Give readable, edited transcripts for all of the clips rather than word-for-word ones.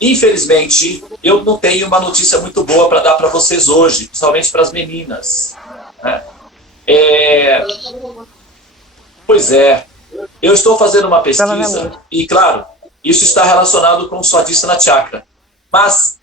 Infelizmente, eu não tenho uma notícia muito boa para dar para vocês hoje, principalmente para as meninas, né? Pois é, eu estou fazendo uma pesquisa e, claro, isso está relacionado com o Swadhisthana na chakra. Mas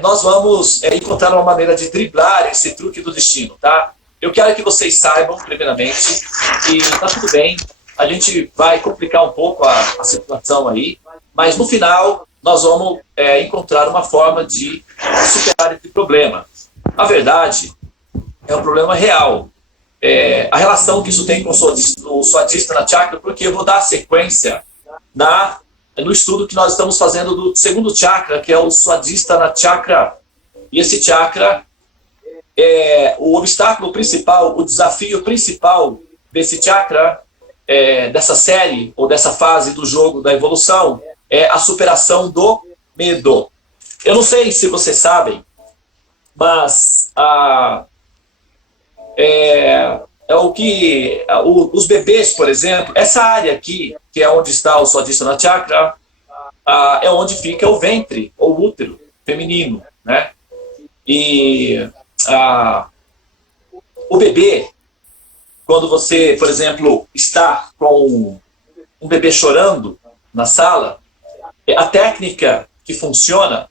nós vamos encontrar uma maneira de driblar esse truque do destino, tá? Eu quero que vocês saibam, primeiramente, que tá tudo bem, a gente vai complicar um pouco a situação aí, mas no final nós vamos encontrar uma forma de superar esse problema. A verdade é um problema real. A relação que isso tem com o Swadhisthana chakra, porque eu vou dar sequência no estudo que nós estamos fazendo do segundo chakra, que é o Swadhisthana chakra. E esse chakra, o obstáculo principal, o desafio principal desse chakra, dessa série ou dessa fase do jogo da evolução, é a superação do medo. Eu não sei se vocês sabem, mas o que os bebês, por exemplo, essa área aqui, que é onde está o Swadhisthana chakra, é onde fica o ventre, ou útero feminino, né? E o bebê, quando você, por exemplo, está com um bebê chorando na sala, a técnica que funciona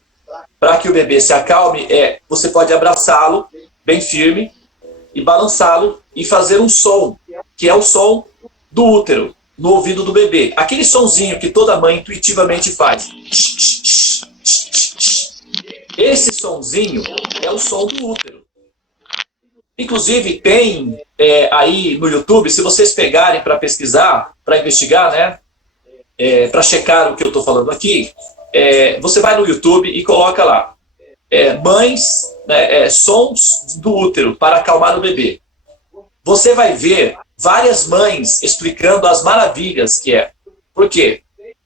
para que o bebê se acalme você pode abraçá-lo bem firme e balançá-lo e fazer um som, que é o som do útero, no ouvido do bebê. Aquele sonzinho que toda mãe intuitivamente faz. Esse sonzinho é o som do útero. Inclusive tem aí no YouTube, se vocês pegarem para pesquisar, para investigar, né, para checar o que eu estou falando aqui, você vai no YouTube e coloca lá, mães, sons do útero para acalmar o bebê. Você vai ver várias mães explicando as maravilhas que é. Por quê?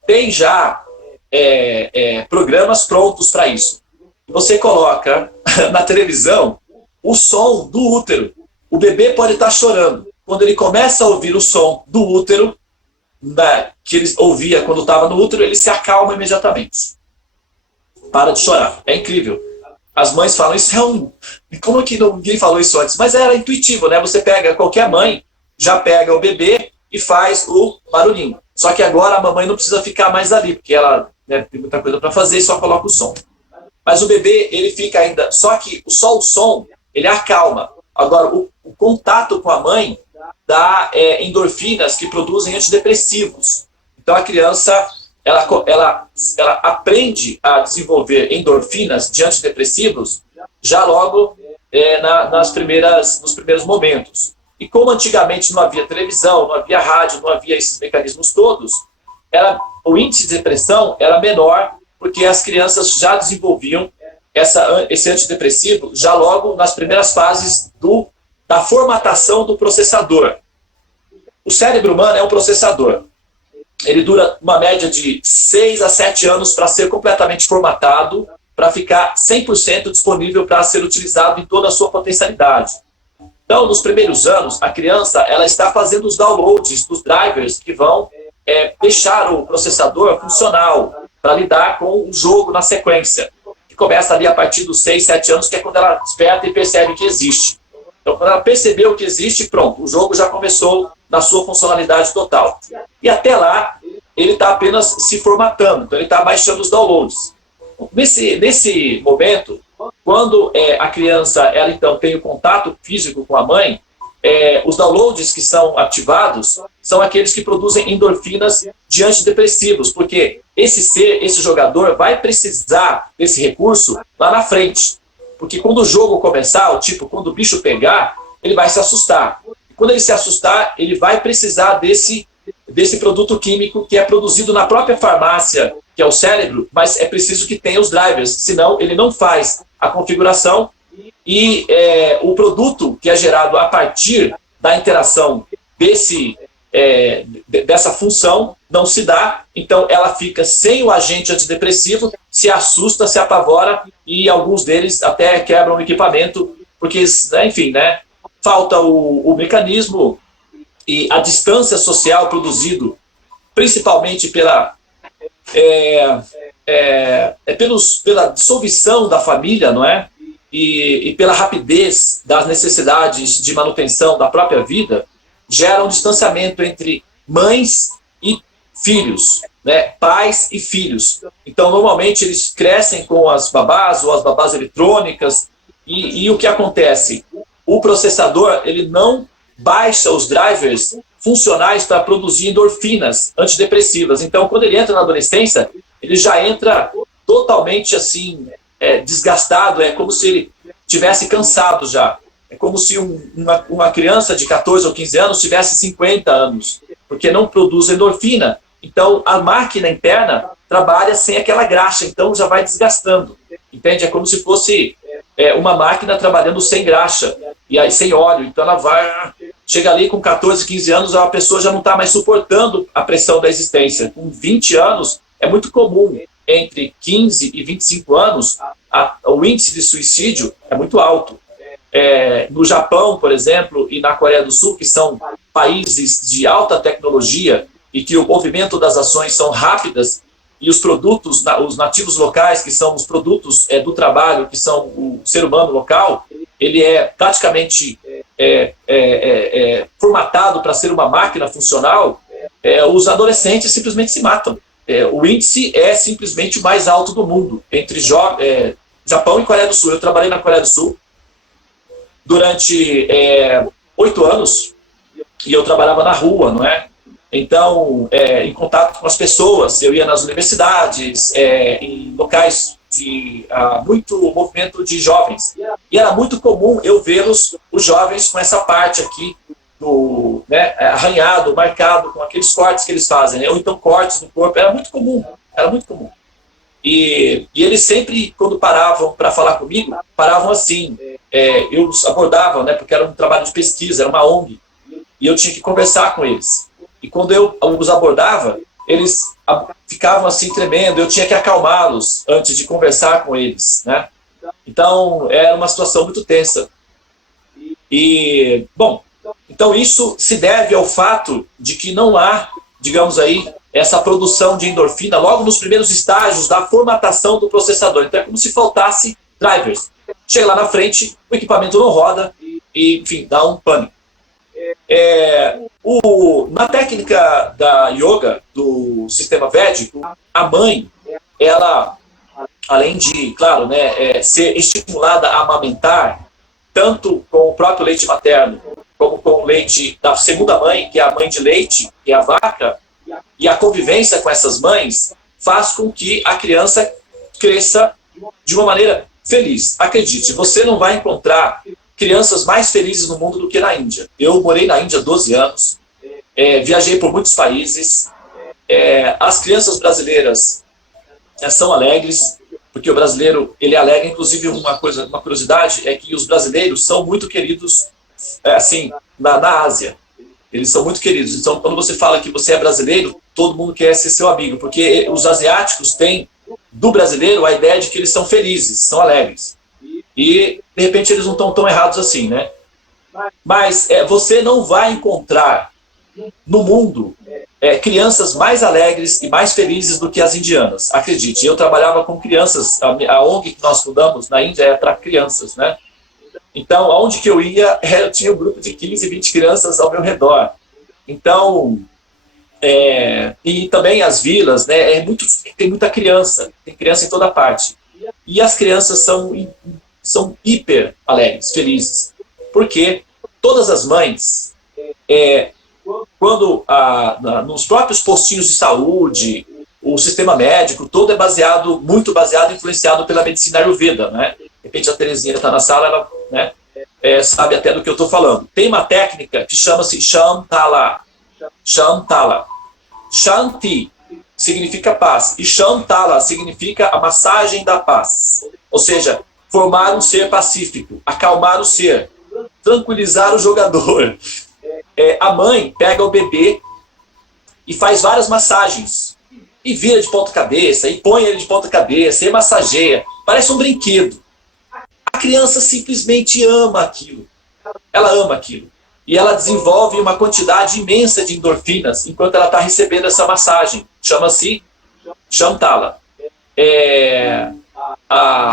Tem já programas prontos para isso. Você coloca na televisão o som do útero. O bebê pode estar chorando. Quando ele começa a ouvir o som do útero, que ele ouvia quando estava no útero, ele se acalma imediatamente. Para de chorar. É incrível. As mães falam, isso como que ninguém falou isso antes? Mas era intuitivo, né? Você pega, qualquer mãe já pega o bebê e faz o barulhinho. Só que agora a mamãe não precisa ficar mais ali, porque ela tem muita coisa para fazer e só coloca o som. Mas o bebê, ele fica ainda... Só que só o som, ele acalma. Agora, o contato com a mãe dá endorfinas que produzem antidepressivos. Então a criança... Ela aprende a desenvolver endorfinas de antidepressivos já logo nos primeiros momentos. E como antigamente não havia televisão, não havia rádio, não havia esses mecanismos todos, o índice de depressão era menor, porque as crianças já desenvolviam esse antidepressivo já logo nas primeiras fases da formatação do processador. O cérebro humano é um processador. Ele dura uma média de 6 a 7 anos para ser completamente formatado, para ficar 100% disponível para ser utilizado em toda a sua potencialidade. Então, nos primeiros anos, a criança ela está fazendo os downloads dos drivers que vão deixar o processador funcional para lidar com o jogo na sequência, que começa ali a partir dos 6, 7 anos, que é quando ela desperta e percebe que existe. Então, quando ela percebeu que existe, pronto, o jogo já começou na sua funcionalidade total. E até lá, ele está apenas se formatando, então ele está baixando os downloads. Nesse momento, quando a criança ela, então, tem o contato físico com a mãe, os downloads que são ativados são aqueles que produzem endorfinas de antidepressivos, porque esse jogador vai precisar desse recurso lá na frente. Porque quando o jogo começar, quando o bicho pegar, ele vai se assustar. E quando ele se assustar, ele vai precisar desse produto químico que é produzido na própria farmácia, que é o cérebro, mas é preciso que tenha os drivers, senão ele não faz a configuração e o produto que é gerado a partir da interação dessa função não se dá, então ela fica sem o agente antidepressivo, se assusta, se apavora e alguns deles até quebram o equipamento, porque, enfim, né, falta o mecanismo e a distância social produzido principalmente pela dissolução da família, não é? E pela rapidez das necessidades de manutenção da própria vida, gera um distanciamento entre mães e filhos, né? Pais e filhos. Então, normalmente, eles crescem com as babás ou as babás eletrônicas, e o que acontece? O processador ele não baixa os drivers funcionais para produzir endorfinas antidepressivas. Então, quando ele entra na adolescência, ele já entra totalmente assim, desgastado, é como se ele tivesse cansado já. É como se uma criança de 14 ou 15 anos tivesse 50 anos, porque não produz endorfina. Então, a máquina interna trabalha sem aquela graxa, então já vai desgastando. Entende? É como se fosse uma máquina trabalhando sem graxa, e aí sem óleo. Então, ela vai... Chega ali com 14, 15 anos, a pessoa já não está mais suportando a pressão da existência. Com 20 anos, é muito comum, entre 15 e 25 anos, o índice de suicídio é muito alto. No Japão, por exemplo, e na Coreia do Sul, que são países de alta tecnologia e que o movimento das ações são rápidas, e os produtos, os nativos locais, que são os produtos do trabalho, que são o ser humano local, ele é praticamente formatado para ser uma máquina funcional, os adolescentes simplesmente se matam. O índice é simplesmente o mais alto do mundo, entre Japão e Coreia do Sul. Eu trabalhei na Coreia do Sul durante 8 anos, e eu trabalhava na rua, não é? Então, em contato com as pessoas, eu ia nas universidades, em locais de muito movimento de jovens. E era muito comum eu vê-los, os jovens, com essa parte aqui, arranhado, marcado, com aqueles cortes que eles fazem, né? Ou então cortes no corpo. Era muito comum, era muito comum. E eles sempre, quando paravam para falar comigo, paravam assim. Eu os abordava, né, porque era um trabalho de pesquisa, era uma ONG, e eu tinha que conversar com eles. E quando eu os abordava, eles ficavam assim tremendo, eu tinha que acalmá-los antes de conversar com eles, né? Então, era uma situação muito tensa. E, bom, então isso se deve ao fato de que não há, digamos aí, essa produção de endorfina logo nos primeiros estágios da formatação do processador. Então é como se faltasse drivers. Chega lá na frente, o equipamento não roda e, enfim, dá um pânico. Na técnica da yoga, do sistema védico, a mãe, ela, além de, claro, né, ser estimulada a amamentar, tanto com o próprio leite materno, como com o leite da segunda mãe, que é a mãe de leite, que é a vaca, e a convivência com essas mães faz com que a criança cresça de uma maneira feliz. Acredite, você não vai encontrar crianças mais felizes no mundo do que na Índia. Eu morei na Índia há 12 anos, viajei por muitos países. As crianças brasileiras são alegres, porque o brasileiro ele é alegre. Inclusive, uma curiosidade é que os brasileiros são muito queridos assim, na Ásia. Eles são muito queridos. Então, quando você fala que você é brasileiro, todo mundo quer ser seu amigo, porque os asiáticos têm do brasileiro a ideia de que eles são felizes, são alegres. E, de repente, eles não estão tão errados assim, né? Mas você não vai encontrar no mundo crianças mais alegres e mais felizes do que as indianas. Acredite, eu trabalhava com crianças, a ONG que nós fundamos na Índia é para crianças, né? Então, aonde que eu ia, eu tinha um grupo de 15, 20 crianças ao meu redor. Então, e também as vilas, né? Tem muita criança, tem criança em toda parte. E as crianças são hiper alegres, felizes. Porque todas as mães, quando nos próprios postinhos de saúde, o sistema médico todo é muito baseado, influenciado pela medicina Ayurveda, né? De repente a Terezinha está na sala, ela, né, sabe até do que eu estou falando. Tem uma técnica que chama-se Shantala. Shantala. Shanti significa paz, e Shantala significa a massagem da paz. Ou seja, formar um ser pacífico, acalmar o ser, tranquilizar o jogador. A mãe pega o bebê e faz várias massagens, e vira de ponta cabeça, e põe ele de ponta cabeça, e massageia. Parece um brinquedo. A criança simplesmente ama aquilo. Ela ama aquilo. E ela desenvolve uma quantidade imensa de endorfinas enquanto ela está recebendo essa massagem. Chama-se Shantala.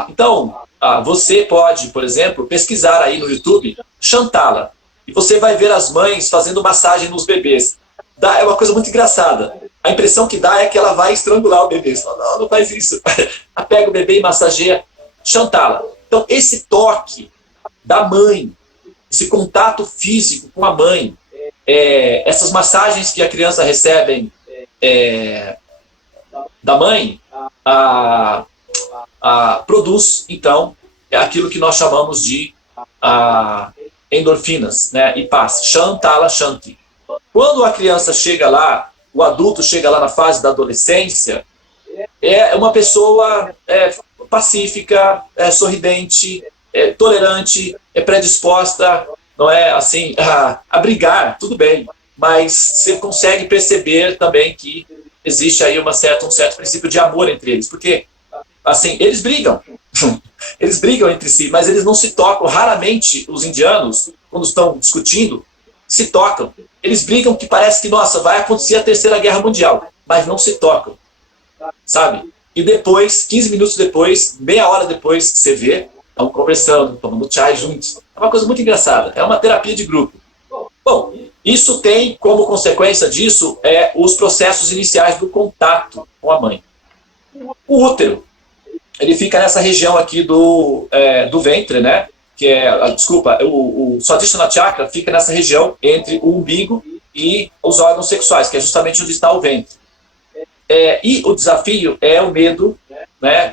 Então, você pode, por exemplo, pesquisar aí no YouTube Shantala. E você vai ver as mães fazendo massagem nos bebês. É uma coisa muito engraçada. A impressão que dá é que ela vai estrangular o bebê. Você fala, não, não faz isso. Ela pega o bebê e massageia. Shantala. Então, esse toque da mãe, esse contato físico com a mãe, essas massagens que a criança recebe da mãe, produz, então, aquilo que nós chamamos de endorfinas, né, e paz. Shantala Shanti. Quando a criança chega lá, o adulto chega lá na fase da adolescência, é uma pessoa pacífica, sorridente, tolerante, predisposta, não é assim, a brigar, tudo bem, mas você consegue perceber também que existe aí um certo princípio de amor entre eles, porque assim, eles brigam entre si, mas eles não se tocam. Raramente os indianos, quando estão discutindo, se tocam. Eles brigam que parece que, nossa, vai acontecer a Terceira Guerra Mundial, mas não se tocam, sabe? E depois, 15 minutos depois, meia hora depois, você vê, estão conversando, tomando chai juntos. É uma coisa muito engraçada, é uma terapia de grupo. Bom, isso tem como consequência disso os processos iniciais do contato com a mãe. O útero, ele fica nessa região aqui do ventre, né? Que o Swadhisthana Chakra fica nessa região entre o umbigo e os órgãos sexuais, que é justamente onde está o ventre. E o desafio é o medo, né,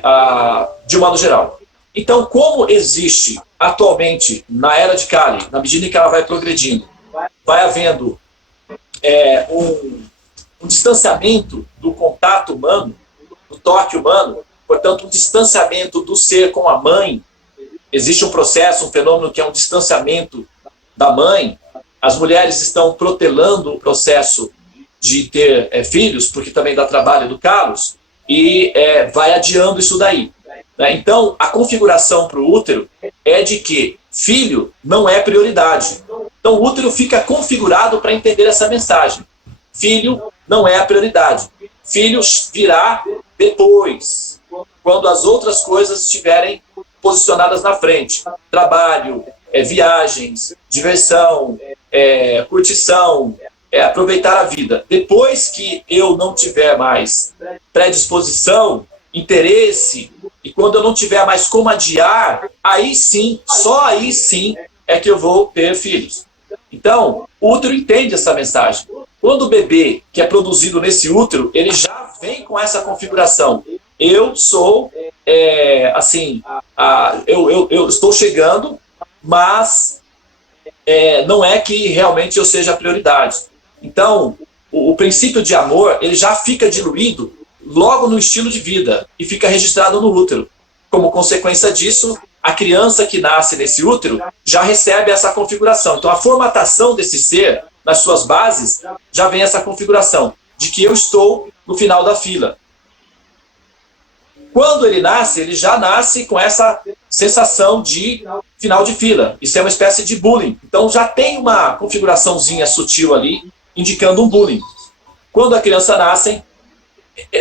de um modo geral. Então, como existe atualmente na era de Kali, na medida em que ela vai progredindo, vai havendo um distanciamento do contato humano, do toque humano, portanto, um distanciamento do ser com a mãe. Existe um processo, um fenômeno que é um distanciamento da mãe. As mulheres estão protelando o processo de ter filhos, porque também dá trabalho educá-los, e vai adiando isso daí. Né? Então, a configuração para o útero é de que filho não é prioridade. Então, o útero fica configurado para entender essa mensagem. Filho não é a prioridade. Filho virá depois, quando as outras coisas estiverem posicionadas na frente. Trabalho, viagens, diversão, curtição, aproveitar a vida. Depois que eu não tiver mais predisposição, interesse, e quando eu não tiver mais como adiar, aí sim, só aí sim, é que eu vou ter filhos. Então, o útero entende essa mensagem. Quando o bebê que é produzido nesse útero, ele já vem com essa configuração. Eu sou, eu estou chegando, mas não é que realmente eu seja a prioridade. Então, o princípio de amor, ele já fica diluído logo no estilo de vida e fica registrado no útero. Como consequência disso, a criança que nasce nesse útero já recebe essa configuração. Então, a formatação desse ser, nas suas bases, já vem essa configuração de que eu estou no final da fila. Quando ele nasce, ele já nasce com essa sensação de final de fila. Isso é uma espécie de bullying. Então já tem uma configuraçãozinha sutil ali, indicando um bullying. Quando a criança nasce,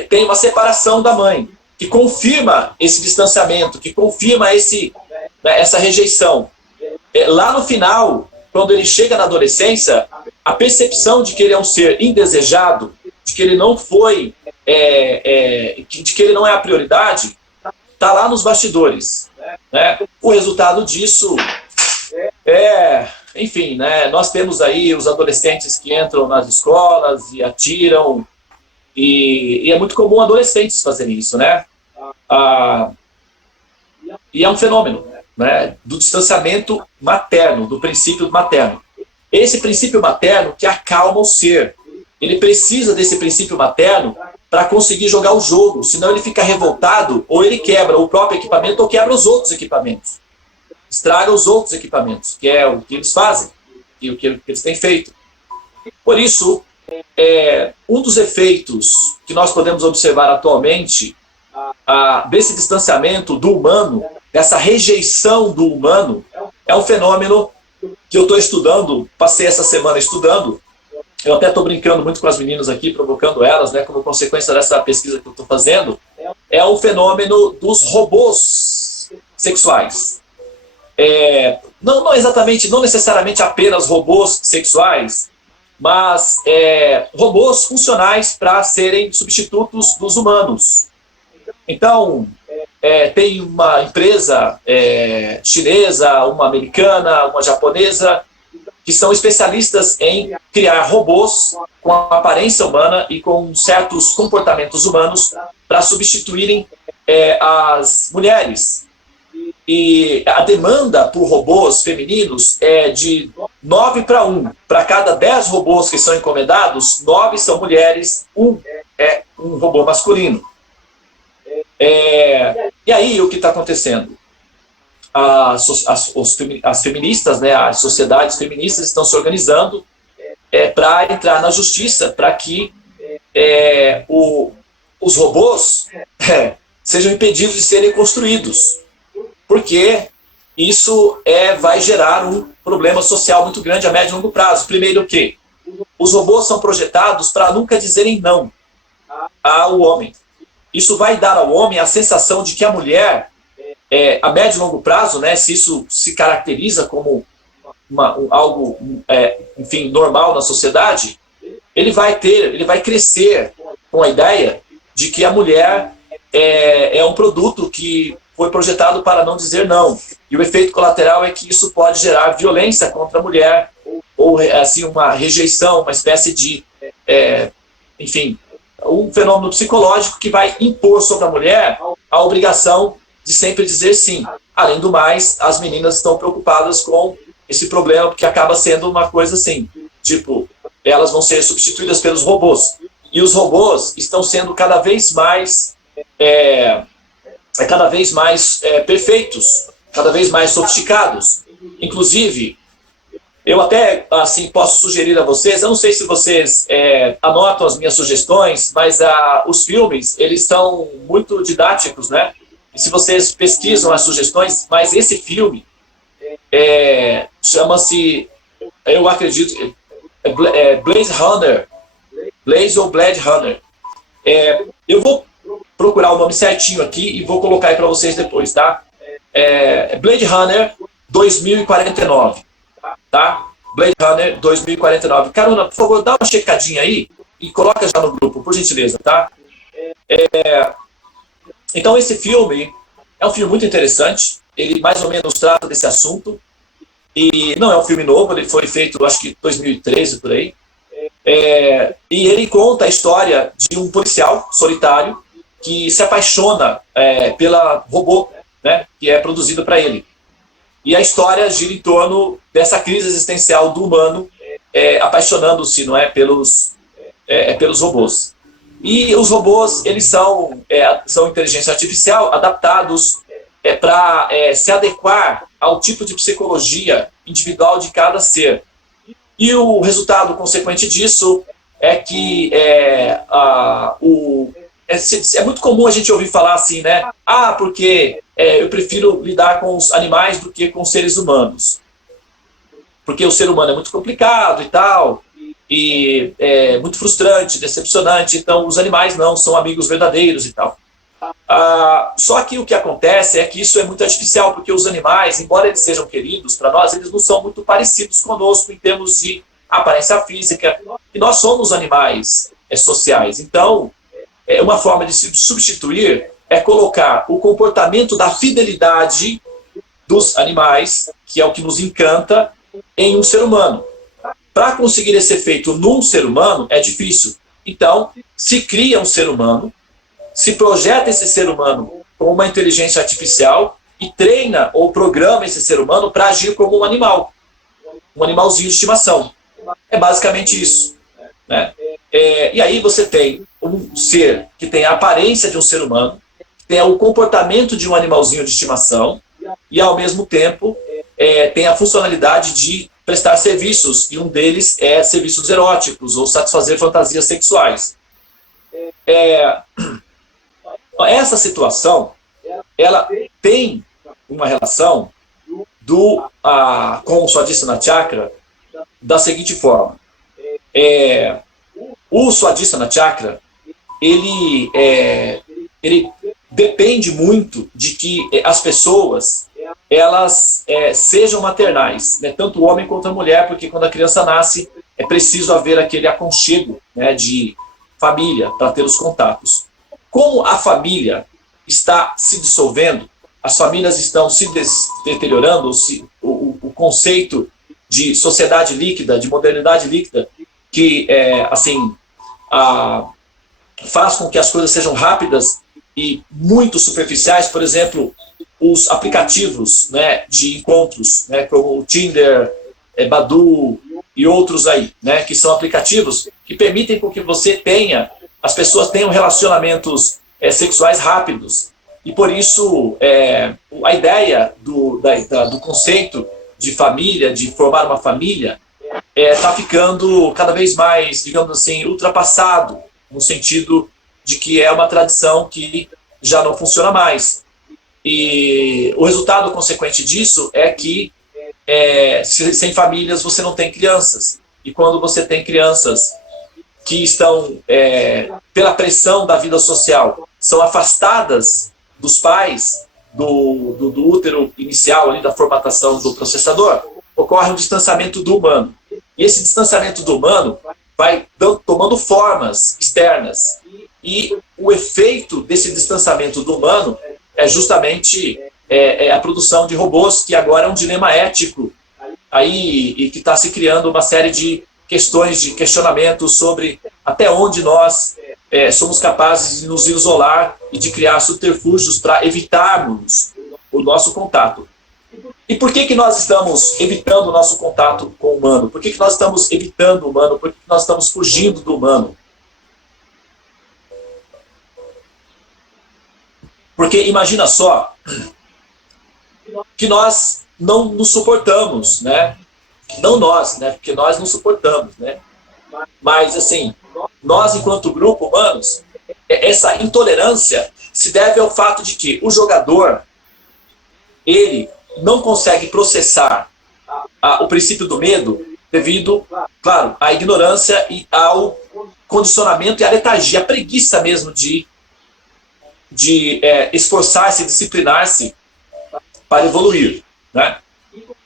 tem uma separação da mãe, que confirma esse distanciamento, que confirma essa rejeição. Lá no final, quando ele chega na adolescência, a percepção de que ele é um ser indesejado, de que ele não foi, de que ele não é a prioridade, está lá nos bastidores. Né? O resultado disso enfim, né? Nós temos aí os adolescentes que entram nas escolas e atiram, e é muito comum adolescentes fazerem isso, né? E é um fenômeno, né, do distanciamento materno, do princípio materno. Esse princípio materno que acalma o ser. Ele precisa desse princípio materno para conseguir jogar o jogo, senão ele fica revoltado, ou ele quebra o próprio equipamento, ou quebra os outros equipamentos. Estraga os outros equipamentos, que é o que eles fazem, e o que eles têm feito. Por isso, um dos efeitos que nós podemos observar atualmente desse distanciamento do humano, dessa rejeição do humano, é um fenômeno que eu estou estudando, passei essa semana estudando, eu até estou brincando muito com as meninas aqui, provocando elas, né, como consequência dessa pesquisa que eu estou fazendo, é o fenômeno dos robôs sexuais. Não exatamente, não necessariamente apenas robôs sexuais, mas robôs funcionais para serem substitutos dos humanos. Então, tem uma empresa chinesa, uma americana, uma japonesa, que são especialistas em criar robôs com a aparência humana e com certos comportamentos humanos para substituírem as mulheres. E a demanda por robôs femininos é de 9 para 1. Para cada 10 robôs que são encomendados, 9 são mulheres, 1 é um robô masculino. E aí, o que está acontecendo? As feministas, né, as sociedades feministas estão se organizando para entrar na justiça, para que os robôs sejam impedidos de serem construídos. Porque isso vai gerar um problema social muito grande a médio e longo prazo. Primeiro que os robôs são projetados para nunca dizerem não ao homem. Isso vai dar ao homem a sensação de que a mulher, a médio e longo prazo, né, se isso se caracteriza como algo, enfim, normal na sociedade, ele vai crescer com a ideia de que a mulher é um produto que foi projetado para não dizer não. E o efeito colateral é que isso pode gerar violência contra a mulher, ou assim, uma rejeição, uma espécie de, enfim, um fenômeno psicológico que vai impor sobre a mulher a obrigação de sempre dizer sim. Além do mais, as meninas estão preocupadas com esse problema, porque acaba sendo uma coisa assim, tipo, elas vão ser substituídas pelos robôs. E os robôs estão sendo cada vez mais perfeitos, cada vez mais sofisticados. Inclusive, eu até assim posso sugerir a vocês, eu não sei se vocês anotam as minhas sugestões, mas os filmes, eles são muito didáticos, né? E se vocês pesquisam as sugestões, mas esse filme chama-se, eu acredito, Blade Runner, Blaze ou Blade Runner. Eu vou procurar o nome certinho aqui e vou colocar aí para vocês depois, tá? Blade Runner 2049, tá? Blade Runner 2049. Caruna, por favor, dá uma checadinha aí e coloca já no grupo, por gentileza, tá? Então, esse filme é um filme muito interessante. Ele mais ou menos trata desse assunto. E não é um filme novo, ele foi feito, acho que em 2013, por aí. E ele conta a história de um policial solitário que se apaixona pela robô, né, que é produzido para ele. E a história gira em torno dessa crise existencial do humano apaixonando-se, não é, pelos robôs. E os robôs, eles são inteligência artificial adaptados para se adequar ao tipo de psicologia individual de cada ser. E o resultado consequente disso é que é muito comum a gente ouvir falar assim, né? Porque eu prefiro lidar com os animais do que com os seres humanos. Porque o ser humano é muito complicado e tal, e é muito frustrante, decepcionante, então os animais não são amigos verdadeiros e tal. Só que o que acontece é que isso é muito artificial, porque os animais, embora eles sejam queridos para nós, eles não são muito parecidos conosco em termos de aparência física, e nós somos animais sociais. Então, uma forma de se substituir é colocar o comportamento da fidelidade dos animais, que é o que nos encanta, em um ser humano. Para conseguir esse efeito num ser humano é difícil. Então, se cria um ser humano, se projeta esse ser humano com uma inteligência artificial e treina ou programa esse ser humano para agir como um animal, um animalzinho de estimação. É basicamente isso, né? E aí você tem um ser que tem a aparência de um ser humano, que tem o comportamento de um animalzinho de estimação e, ao mesmo tempo, tem a funcionalidade de prestar serviços, e um deles é serviços eróticos ou satisfazer fantasias sexuais. Essa situação, ela tem uma relação com o Swadhisthana Chakra da seguinte forma. O Swadhisthana Chakra, ele depende muito de que as pessoas elas sejam maternais, né? Tanto o homem quanto a mulher, porque quando a criança nasce é preciso haver aquele aconchego, né, de família para ter os contatos. Como a família está se dissolvendo, as famílias estão se deteriorando, o conceito de sociedade líquida, de modernidade líquida, que faz com que as coisas sejam rápidas e muito superficiais. Por exemplo, os aplicativos, né, de encontros, né, como o Tinder, Badoo e outros aí, né, que são aplicativos que permitem com que as pessoas tenham relacionamentos sexuais rápidos. E por isso a ideia do conceito de família, de formar uma família, está ficando cada vez mais, digamos assim, ultrapassado, no sentido de que é uma tradição que já não funciona mais. E o resultado consequente disso é que sem famílias você não tem crianças. E quando você tem crianças que estão, pela pressão da vida social, são afastadas dos pais, do útero inicial, ali, da formatação do processador, ocorre um distanciamento do humano. E esse distanciamento do humano vai tomando formas externas. E o efeito desse distanciamento do humano é justamente a produção de robôs, que agora é um dilema ético aí, e que está se criando uma série de questões, de questionamentos sobre até onde nós somos capazes de nos isolar e de criar subterfúgios para evitarmos o nosso contato. E por que nós estamos evitando o nosso contato com o humano? Por que nós estamos evitando o humano? Por que nós estamos fugindo do humano? Porque imagina só que nós não nos suportamos, né? Não nós, né? Porque nós não suportamos, né? Mas, assim, nós, enquanto grupo humanos, essa intolerância se deve ao fato de que o jogador, ele não consegue processar o princípio do medo devido, claro, à ignorância e ao condicionamento e à letargia, a preguiça mesmo de esforçar-se, disciplinar-se para evoluir, né?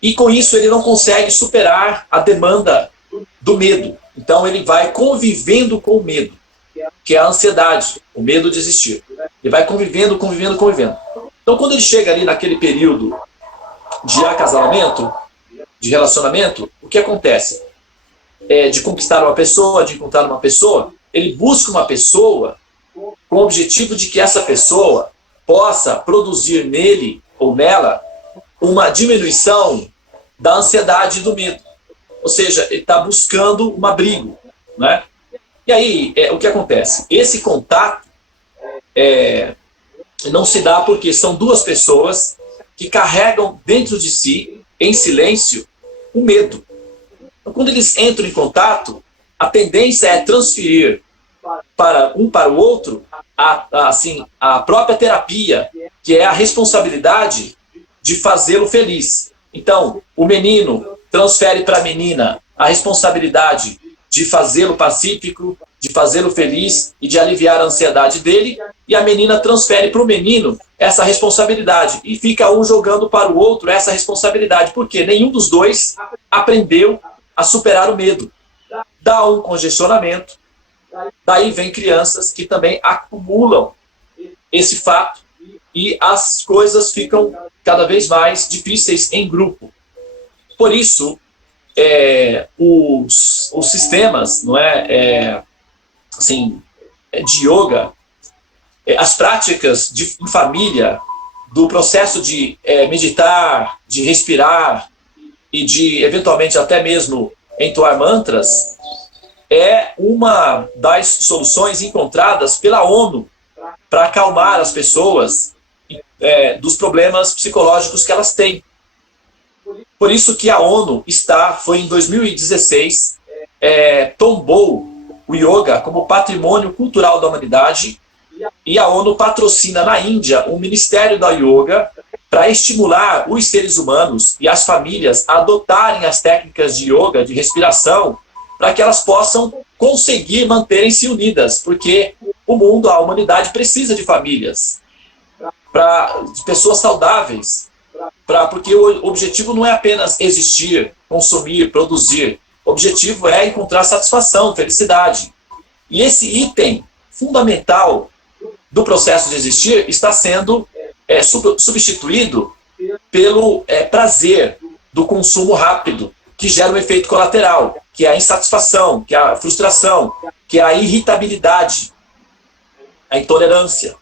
E com isso ele não consegue superar a demanda do medo. Então ele vai convivendo com o medo, que é a ansiedade, o medo de existir. Ele vai convivendo. Então quando ele chega ali naquele período de acasalamento, de relacionamento, o que acontece? De conquistar uma pessoa, de encontrar uma pessoa, ele busca uma pessoa com o objetivo de que essa pessoa possa produzir nele ou nela uma diminuição da ansiedade e do medo. Ou seja, ele está buscando um abrigo, né? E aí, o que acontece? Esse contato não se dá porque são duas pessoas que carregam dentro de si, em silêncio, o medo. Então, quando eles entram em contato, a tendência é transferir para o outro a própria terapia, que é a responsabilidade de fazê-lo feliz. Então, o menino transfere para a menina a responsabilidade de fazê-lo pacífico, de fazê-lo feliz e de aliviar a ansiedade dele, e a menina transfere para o menino essa responsabilidade, e fica um jogando para o outro essa responsabilidade, porque nenhum dos dois aprendeu a superar o medo. Dá um congestionamento, daí vem crianças que também acumulam esse fato, e as coisas ficam cada vez mais difíceis em grupo. Por isso, os sistemas, não assim, de yoga, as práticas em família, do processo de meditar, de respirar e de, eventualmente, até mesmo entoar mantras, é uma das soluções encontradas pela ONU para acalmar as pessoas dos problemas psicológicos que elas têm. Por isso que a ONU foi em 2016, tombou o yoga como patrimônio cultural da humanidade, e a ONU patrocina na Índia um ministério da yoga para estimular os seres humanos e as famílias a adotarem as técnicas de yoga, de respiração, para que elas possam conseguir manterem-se unidas, porque o mundo, a humanidade precisa de famílias, de pessoas saudáveis, porque o objetivo não é apenas existir, consumir, produzir. O objetivo é encontrar satisfação, felicidade. E esse item fundamental do processo de existir está sendo substituído pelo prazer do consumo rápido, que gera um efeito colateral, que é a insatisfação, que é a frustração, que é a irritabilidade, a intolerância,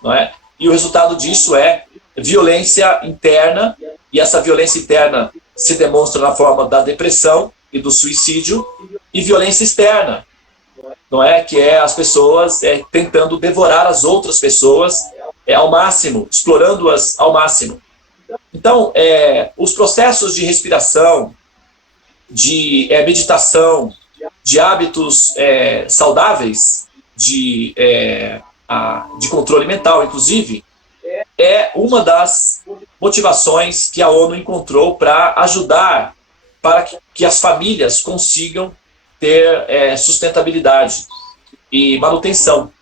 não é? E o resultado disso é violência interna, e essa violência interna se demonstra na forma da depressão e do suicídio, e violência externa, não é? Que é as pessoas tentando devorar as outras pessoas ao máximo, explorando-as ao máximo. Então, os processos de respiração, de meditação, de hábitos saudáveis, de controle mental, inclusive, é uma das motivações que a ONU encontrou para ajudar para que as famílias consigam ter sustentabilidade e manutenção.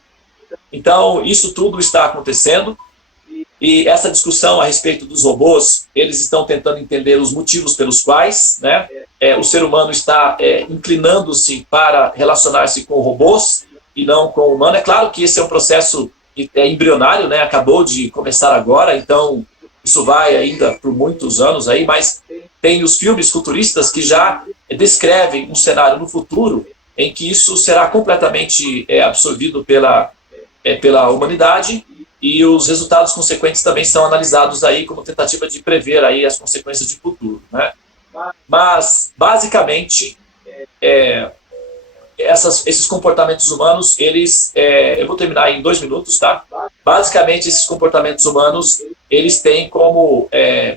Então, isso tudo está acontecendo, e essa discussão a respeito dos robôs, eles estão tentando entender os motivos pelos quais, né, o ser humano está inclinando-se para relacionar-se com robôs e não com o humano. É claro que esse é um processo embrionário, né, acabou de começar agora, então isso vai ainda por muitos anos aí, mas tem os filmes futuristas que já descrevem um cenário no futuro em que isso será completamente absorvido pela humanidade, e os resultados consequentes também são analisados aí como tentativa de prever aí as consequências de futuro, né? Mas, basicamente, esses comportamentos humanos, eles... eu vou terminar em 2 minutos, tá? Basicamente, esses comportamentos humanos, eles têm como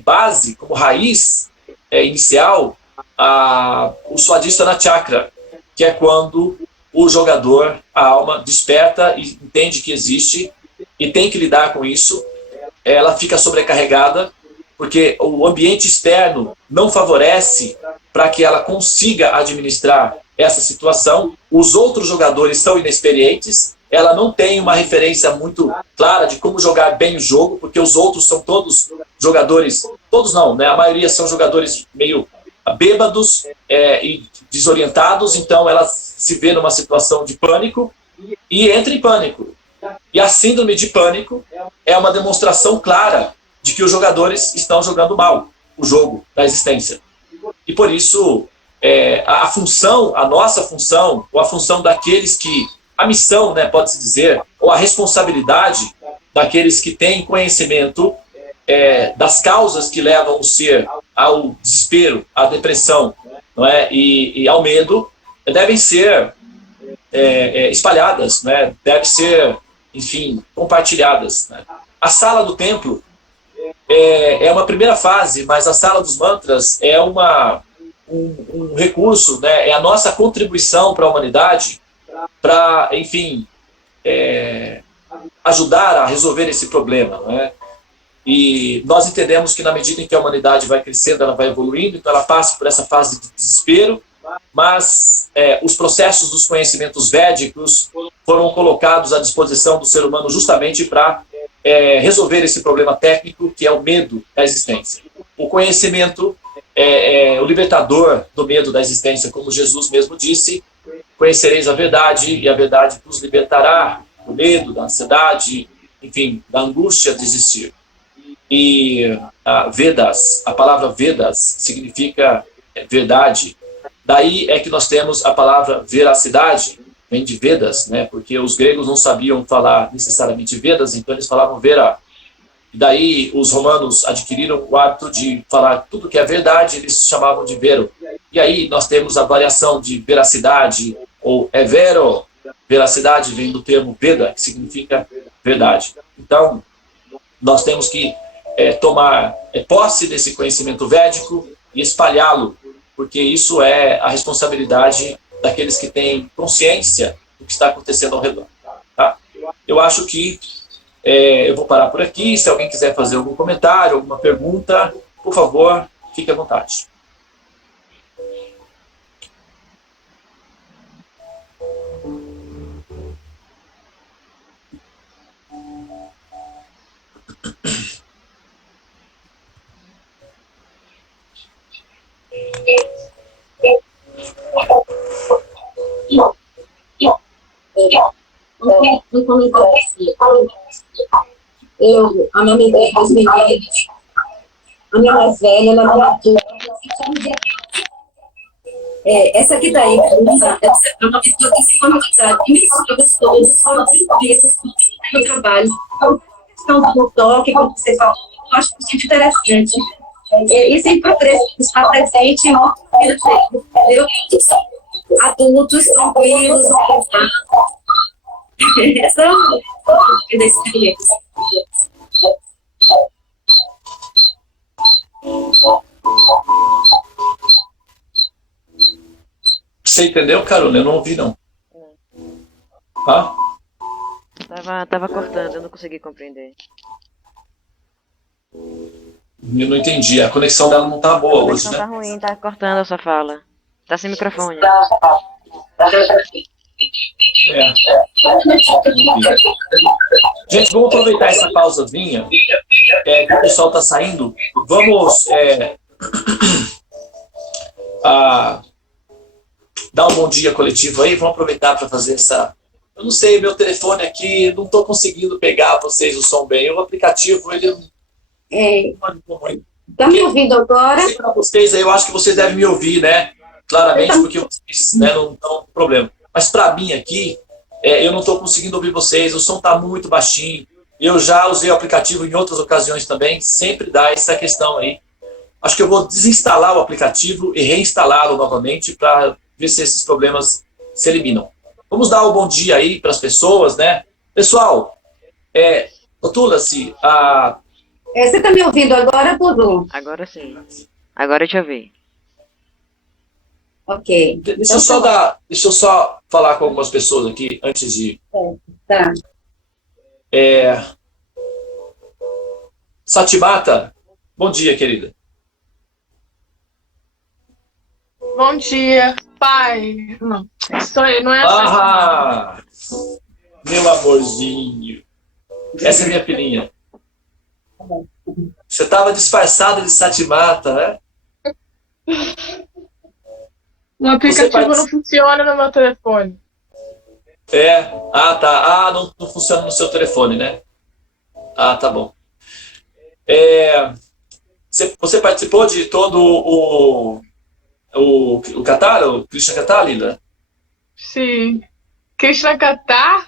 base, como raiz inicial, o Swadhisthana Chakra, que é quando o jogador, a alma, desperta e entende que existe e tem que lidar com isso. Ela fica sobrecarregada, porque o ambiente externo não favorece para que ela consiga administrar essa situação. Os outros jogadores são inexperientes, ela não tem uma referência muito clara de como jogar bem o jogo, porque os outros são todos jogadores, todos não, né? A maioria são jogadores meio bêbados e desorientados, então ela se vê numa situação de pânico e entra em pânico. E a síndrome de pânico é uma demonstração clara de que os jogadores estão jogando mal o jogo da existência. E por isso, a nossa função, ou a função daqueles que... A missão, né, pode-se dizer, ou a responsabilidade daqueles que têm conhecimento das causas que levam o ser ao desespero, à depressão, não é? E ao medo, devem ser espalhadas, né? Devem ser, enfim, compartilhadas, né? A sala do templo é uma primeira fase, mas a sala dos mantras é um recurso, né? É a nossa contribuição para a humanidade, para, enfim, ajudar a resolver esse problema, né? E nós entendemos que na medida em que a humanidade vai crescendo, ela vai evoluindo, então ela passa por essa fase de desespero, mas os processos dos conhecimentos védicos foram colocados à disposição do ser humano justamente para resolver esse problema técnico, que é o medo da existência. O conhecimento é o libertador do medo da existência, como Jesus mesmo disse: conhecereis a verdade e a verdade vos libertará do medo, da ansiedade, enfim, da angústia de existir. E Vedas, a palavra Vedas significa verdade. Daí é que nós temos a palavra veracidade, vem de Vedas, né? Porque os gregos não sabiam falar necessariamente Vedas, então eles falavam vera. E daí os romanos adquiriram o hábito de falar tudo que é verdade, eles chamavam de vero. E aí nós temos a variação de veracidade, ou vero. Veracidade vem do termo Veda, que significa verdade. Então, nós temos que tomar posse desse conhecimento védico e espalhá-lo, porque isso é a responsabilidade daqueles que têm consciência do que está acontecendo ao redor. Tá? Eu acho que eu vou parar por aqui. Se alguém quiser fazer algum comentário, alguma pergunta, por favor, fique à vontade. não acontece. Eu amamentei as meninas, a minha mais velha, ela me matou. Essa aqui daí, é uma pessoa que se conecta, e me todas foram tranquilas, no trabalho. A questão do toque, como você falou, eu acho muito interessante. Esse é o progresso que está presente em nossa vida, entendeu? Adultos tranquilos, essa é a experiência. Você entendeu, Carol? Eu não ouvi, não. Tá? Tava cortando, eu não consegui compreender. Eu não entendi. A conexão dela não tá boa hoje, A conexão né? tá ruim, tá cortando a sua fala. Tá sem microfone. É. Gente, vamos aproveitar essa pausazinha, que o pessoal tá saindo. Vamos dar um bom dia coletivo aí. Vamos aproveitar para fazer essa... Eu não sei, meu telefone aqui, não estou conseguindo pegar vocês o som bem. O aplicativo, ele... Tá me ouvindo agora? Para vocês aí, eu acho que vocês devem me ouvir, né? Claramente, porque vocês, né, não estão com problema. Mas para mim aqui, eu não estou conseguindo ouvir vocês, o som está muito baixinho. Eu já usei o aplicativo em outras ocasiões também, sempre dá essa questão aí. Acho que eu vou desinstalar o aplicativo e reinstalá-lo novamente para ver se esses problemas se eliminam. Vamos dar um bom dia aí para as pessoas, né? Pessoal, Tula-se, você está me ouvindo agora, Budu? Agora sim. Agora eu te ouvi. Ok. Deixa eu só falar com algumas pessoas aqui antes de... Tá. Satimata, bom dia, querida. Bom dia, pai. Não, não é assim. Meu amorzinho. Essa é minha filhinha. Você estava disfarçada de Satimata, né? O aplicativo não funciona no meu telefone. Tá. Não funciona no seu telefone, né? Tá bom. Você participou de todo o Catar, o Krishna Catar, Lila? Sim. Krishna Catar?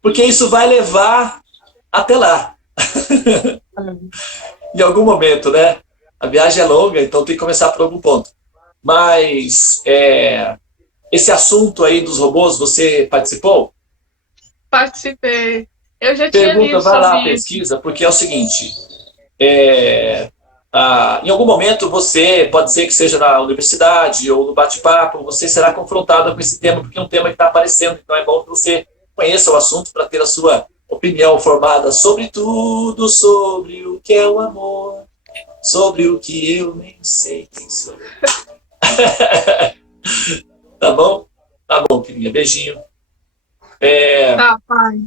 Porque isso vai levar até lá. Em algum momento, né? A viagem é longa, então tem que começar por algum ponto. Mas esse assunto aí dos robôs, você participou? Participei. Eu já tinha lido vai lá, sobre pesquisa, porque é o seguinte... em algum momento você, pode ser que seja na universidade ou no bate-papo, você será confrontada com esse tema, porque é um tema que está aparecendo, então é bom que você conheça o assunto para ter a sua opinião formada sobre tudo, sobre o que é o amor, sobre o que eu nem sei quem sou. Tá bom? Tá bom, querida. Beijinho. Tá, pai.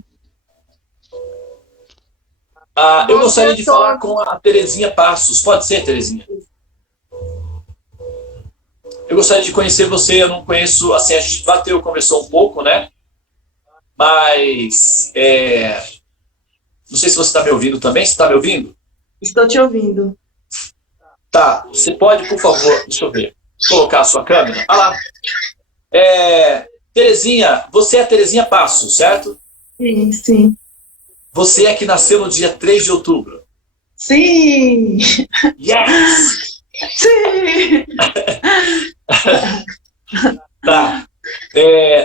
Eu gostaria de falar com a Terezinha Passos. Pode ser, Terezinha? Eu gostaria de conhecer você. Eu não conheço, assim, a gente bateu, conversou um pouco, né? Mas, não sei se você está me ouvindo também. Você está me ouvindo? Estou te ouvindo. Tá, você pode, por favor, deixa eu ver, colocar a sua câmera? Ah lá. Terezinha, você é a Terezinha Passos, certo? Sim, sim. Você é que nasceu no dia 3 de outubro. Sim! Yes! Sim! Tá.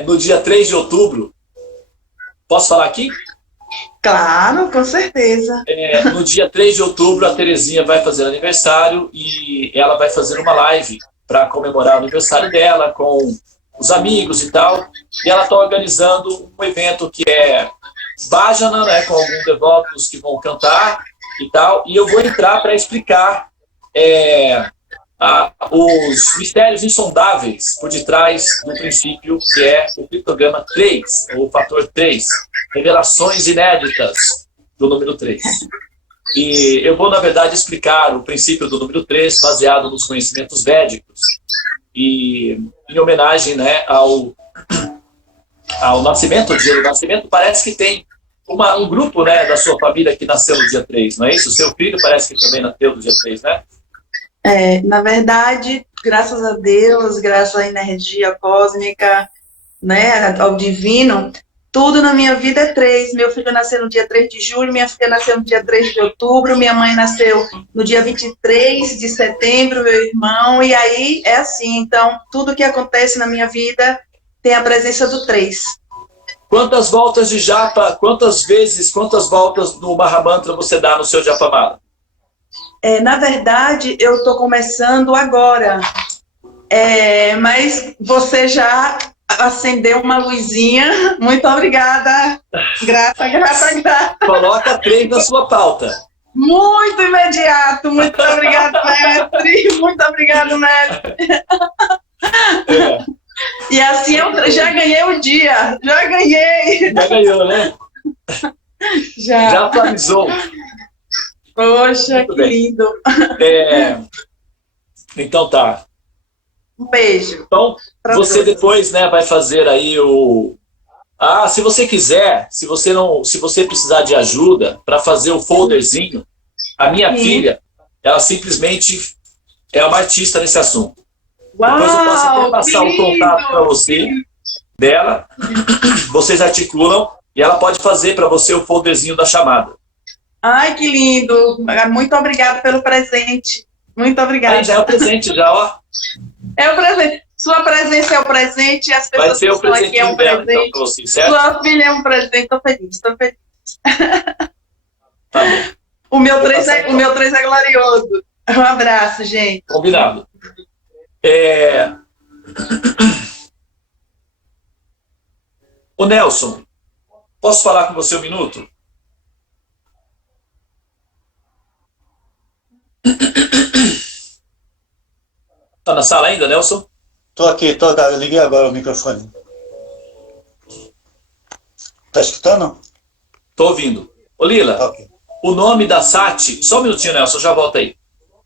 No dia 3 de outubro, posso falar aqui? Claro, com certeza. No dia 3 de outubro, a Terezinha vai fazer aniversário e ela vai fazer uma live para comemorar o aniversário dela com os amigos e tal. E ela está organizando um evento que é Bhajana, né, com alguns devotos que vão cantar e tal. E eu vou entrar para explicar os mistérios insondáveis por detrás do princípio que é o criptograma 3, ou o fator 3, revelações inéditas do número 3. E eu vou, na verdade, explicar o princípio do número 3 baseado nos conhecimentos védicos e em homenagem, né, ao nascimento, o dia do nascimento, parece que tem um grupo, né, da sua família que nasceu no dia 3, não é isso? O seu filho parece que também nasceu no dia 3, né? Na verdade, graças a Deus, graças à energia cósmica, né, ao divino, tudo na minha vida é 3. Meu filho nasceu no dia 3 de julho, minha filha nasceu no dia 3 de outubro, minha mãe nasceu no dia 23 de setembro, meu irmão, e aí é assim. Então, tudo que acontece na minha vida tem a presença do 3. Quantas voltas de japa, quantas voltas no Mahamantra você dá no seu japamala? Na verdade, eu estou começando agora, mas você já acendeu uma luzinha. Muito obrigada. Grata. Coloca 3 na sua pauta. Muito imediato. Muito obrigado, mestre. Muito obrigado, mestre. E assim eu já ganhei o dia. Já ganhei. Já ganhou, né? Já atualizou. Poxa, muito que bem. lindo. Então tá. Um beijo. Então, você depois, né, vai fazer aí o... se você quiser, se você precisar de ajuda para fazer o folderzinho, a minha filha, ela simplesmente é uma artista nesse assunto. Uau, depois eu posso até passar o contato para você, dela, vocês articulam e ela pode fazer para você o folderzinho da chamada. Ai, que lindo. Muito obrigada pelo presente. Muito obrigada. Aí já é o presente, já, ó. É o presente. Sua presença é o presente, as pessoas que estão aqui é um presente. Dela, então, você, certo? Sua filha é um presente. Estou feliz. Tá bom. O meu 3 é glorioso. Um abraço, gente. Combinado. O Nelson, posso falar com você um minuto? Tá na sala ainda, Nelson? Tô aqui, eu liguei agora o microfone. Tá escutando? Tô ouvindo. Ô Lila, Ok. o nome da Sati, só um minutinho, Nelson, já volta aí.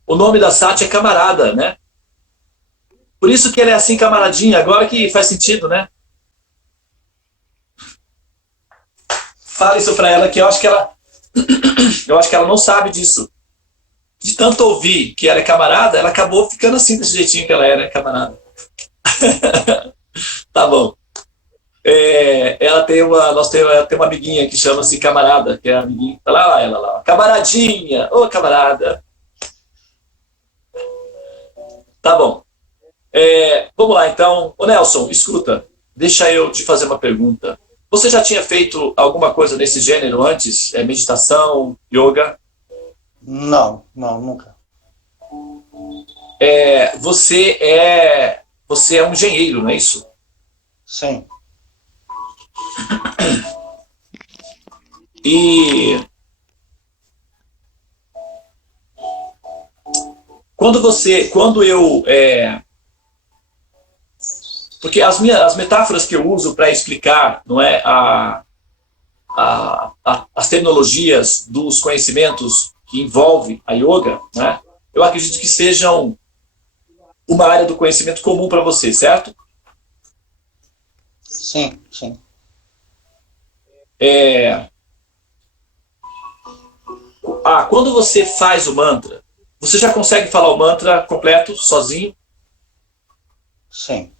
O nome da Sati é camarada, né? Por isso que ele é assim, camaradinha, agora que faz sentido, né? Fala isso pra ela, que eu acho que ela não sabe disso. De tanto ouvir que ela é camarada, ela acabou ficando assim, desse jeitinho que ela é, né, camarada? Tá bom. Ela tem uma amiguinha que chama-se Camarada, que é a amiguinha. Lá, ela lá. Camaradinha! Ô, camarada! Tá bom. Vamos lá, então. Ô, Nelson, escuta. Deixa eu te fazer uma pergunta. Você já tinha feito alguma coisa desse gênero antes? Meditação, yoga? Não, nunca. Você é um engenheiro, não é isso? Sim. E porque as metáforas que eu uso para explicar, não é, as terminologias dos conhecimentos que envolve a yoga, né, eu acredito que sejam uma área do conhecimento comum para você, certo? Sim. Quando você faz o mantra, você já consegue falar o mantra completo, sozinho? Sim.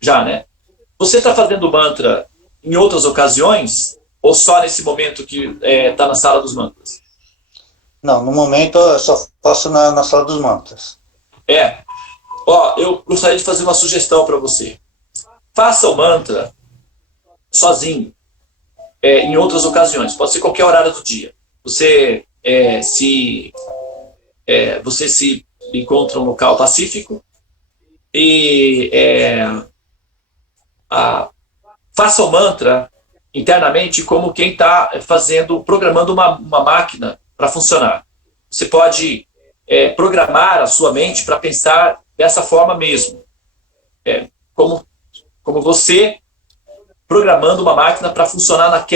Já, né? Você está fazendo o mantra em outras ocasiões ou só nesse momento que está na sala dos mantras? Não, no momento eu só faço na sala dos mantras. Eu gostaria de fazer uma sugestão para você. Faça o mantra sozinho, em outras ocasiões. Pode ser qualquer horário do dia. Você se encontra um local pacífico e faça o mantra internamente como quem está programando uma máquina para funcionar. Você pode programar a sua mente para pensar dessa forma mesmo. Como você programando uma máquina para funcionar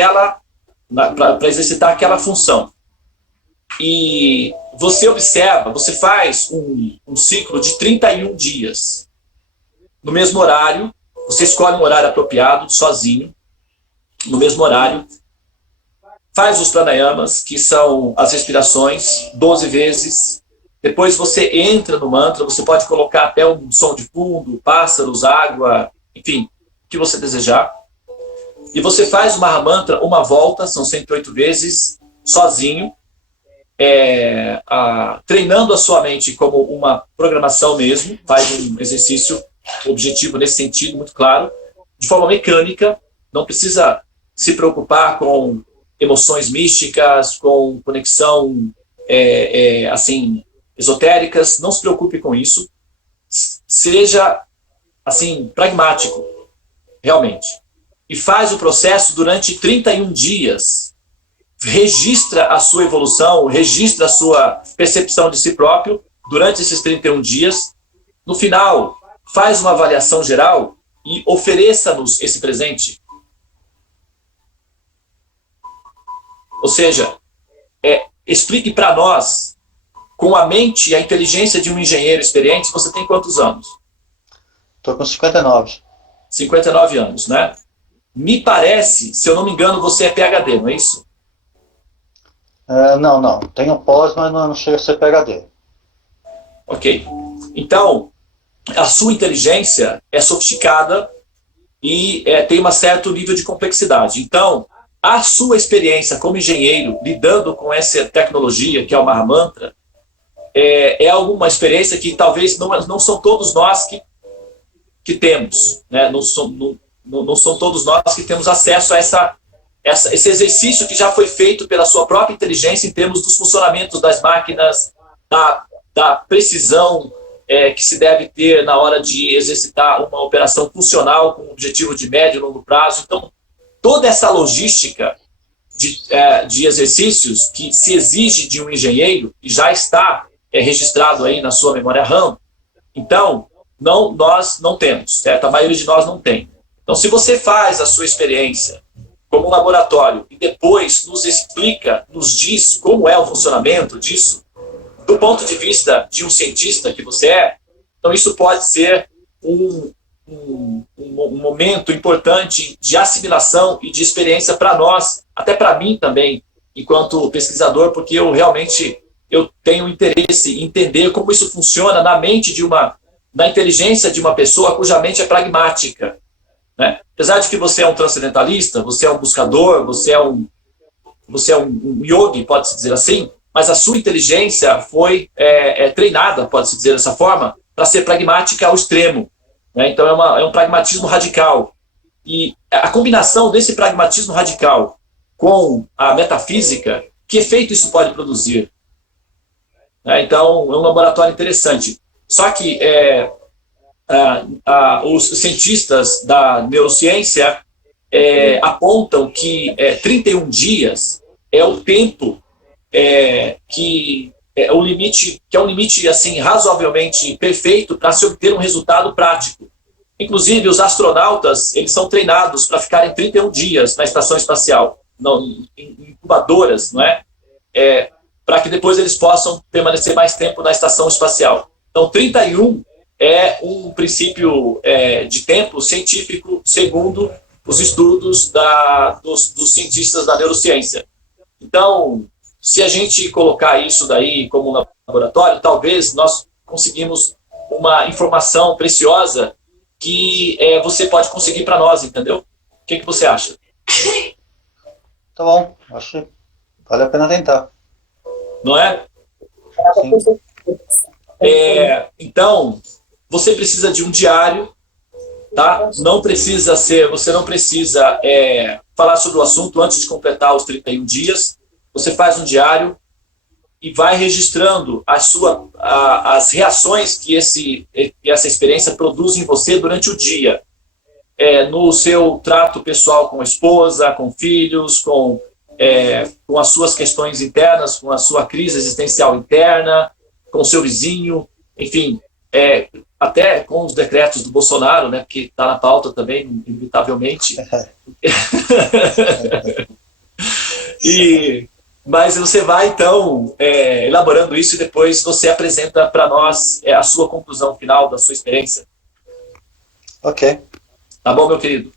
para exercitar aquela função. E você observa, você faz um ciclo de 31 dias. No mesmo horário, você escolhe um horário apropriado, sozinho, no mesmo horário. Faz os pranayamas, que são as respirações, 12 vezes. Depois você entra no mantra, você pode colocar até um som de fundo, pássaros, água, enfim, o que você desejar. E você faz o Mahamantra uma volta, são 108 vezes, sozinho, treinando a sua mente como uma programação mesmo, faz um exercício objetivo nesse sentido, muito claro, de forma mecânica, não precisa se preocupar com emoções místicas, com conexão, assim, esotéricas, não se preocupe com isso, seja, assim, pragmático, realmente. E faz o processo durante 31 dias, registra a sua evolução, registra a sua percepção de si próprio durante esses 31 dias. No final, faz uma avaliação geral e ofereça-nos esse presente. Ou seja, explique para nós, com a mente e a inteligência de um engenheiro experiente, você tem quantos anos? Estou com 59. 59 anos, né? Me parece, se eu não me engano, você é PhD, não é isso? Não. Tenho pós, mas não chega a ser PhD. Ok. Então, a sua inteligência é sofisticada e tem um certo nível de complexidade. Então, a sua experiência como engenheiro, lidando com essa tecnologia, que é o Mahamantra, é alguma experiência que talvez não são todos nós que temos, né? Não são todos nós que temos acesso a esse exercício que já foi feito pela sua própria inteligência em termos dos funcionamentos das máquinas, da precisão que se deve ter na hora de exercitar uma operação funcional com objetivo de médio e longo prazo. Então, toda essa logística de exercícios que se exige de um engenheiro, e já está registrado aí na sua memória RAM, então, nós não temos, certo? A maioria de nós não tem. Então, se você faz a sua experiência como um laboratório e depois nos explica, nos diz como é o funcionamento disso, do ponto de vista de um cientista que você é, então isso pode ser um momento importante de assimilação e de experiência para nós, até para mim também, enquanto pesquisador, porque eu tenho interesse em entender como isso funciona na mente na inteligência de uma pessoa cuja mente é pragmática, né? Apesar de que você é um transcendentalista, você é um buscador, você é um yogi, pode-se dizer assim, mas a sua inteligência foi treinada, pode-se dizer dessa forma, para ser pragmática ao extremo, né? Então é um pragmatismo radical. E a combinação desse pragmatismo radical com a metafísica, que efeito isso pode produzir? Então é um laboratório interessante. Só que os cientistas da neurociência apontam que 31 dias é o tempo que é um limite assim, razoavelmente perfeito para se obter um resultado prático. Inclusive, os astronautas eles são treinados para ficarem 31 dias na estação espacial, em incubadoras, não é? Para que depois eles possam permanecer mais tempo na estação espacial. Então, 31 é um princípio de tempo científico segundo os estudos dos cientistas da neurociência. Então, se a gente colocar isso daí como um laboratório, talvez nós conseguimos uma informação preciosa que você pode conseguir para nós, entendeu? O que você acha? Tá bom, acho que vale a pena tentar. Não é? Sim. Então, você precisa de um diário, tá? Você não precisa falar sobre o assunto antes de completar os 31 dias. Você faz um diário e vai registrando as reações que essa experiência produz em você durante o dia. No seu trato pessoal com a esposa, com filhos, com as suas questões internas, com a sua crise existencial interna, com o seu vizinho, enfim, até com os decretos do Bolsonaro, né, que está na pauta também, inevitavelmente. Mas você vai, então, elaborando isso e depois você apresenta para nós a sua conclusão final da sua experiência. Ok. Tá bom, meu querido?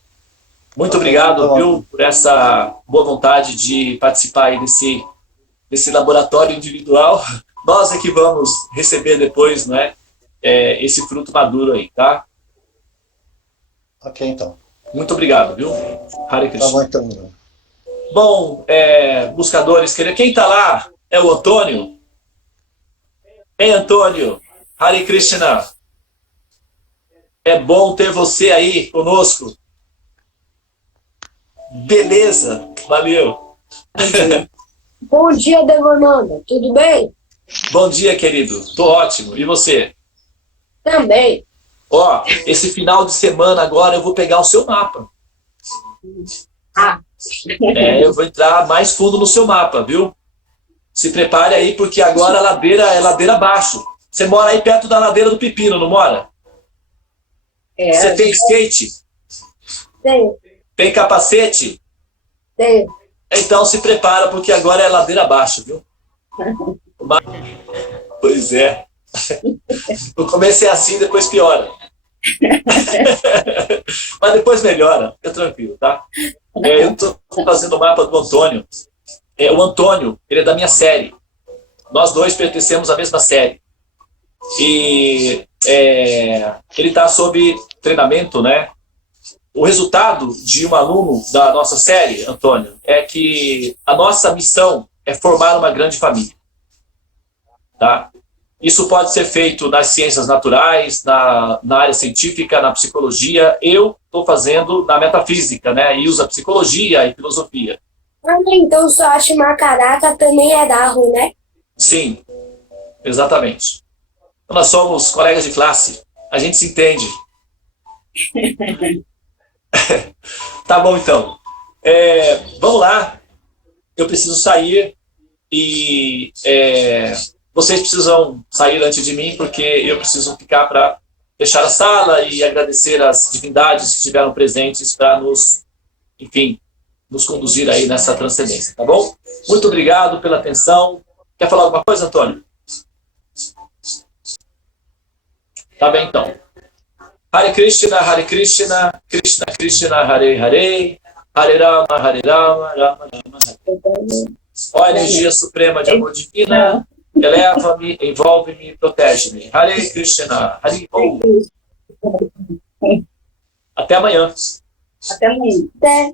Muito obrigado, viu, por essa boa vontade de participar aí desse laboratório individual. Nós é que vamos receber depois, né, esse fruto maduro aí, tá? Ok, então. Muito obrigado, viu? Hare Tá Krishna. bom, então. Bom, buscadores, quem está lá é o Antônio. Ei, Antônio, Hare Krishna. É bom ter você aí conosco. Beleza, valeu. Bom dia, Devananda. Tudo bem? Bom dia, querido. Tô ótimo. E você? Também. Ó, esse final de semana agora eu vou pegar o seu mapa. Ah. Eu vou entrar mais fundo no seu mapa, viu? Se prepare aí, porque agora a ladeira é ladeira abaixo. Você mora aí perto da ladeira do Pepino, não mora? Você tem skate? Tenho. Tem capacete? Tenho. Então se prepara, porque agora é ladeira abaixo, viu? Pois é. No começo é assim, depois piora. Mas depois melhora, fica tranquilo, tá? Eu estou fazendo o mapa do Antônio. O Antônio, ele é da minha série. Nós dois pertencemos à mesma série. E ele está sob treinamento, né? O resultado de um aluno da nossa série, Antônio, é que a nossa missão é formar uma grande família. Tá? Isso pode ser feito nas ciências naturais, na área científica, na psicologia. Eu estou fazendo na metafísica, né? E usa psicologia e filosofia. Então, só acho Macaraca também é Darro, né? Sim, exatamente. Nós somos colegas de classe. A gente se entende. Tá bom, então. Vamos lá. Eu preciso sair e vocês precisam sair antes de mim, porque eu preciso ficar para fechar a sala e agradecer as divindades que estiveram presentes para nos, enfim, nos conduzir aí nessa transcendência, tá bom? Muito obrigado pela atenção. Quer falar alguma coisa, Antônio? Tá bem, então. Hare Krishna, Krishna Krishna, Hare Hare, Hare Rama, Rama Rama, Hare. Ó energia suprema de amor divina, eleva-me, envolve-me, protege-me. Hare Krishna, Hare Om. Até amanhã. Até amanhã. Até.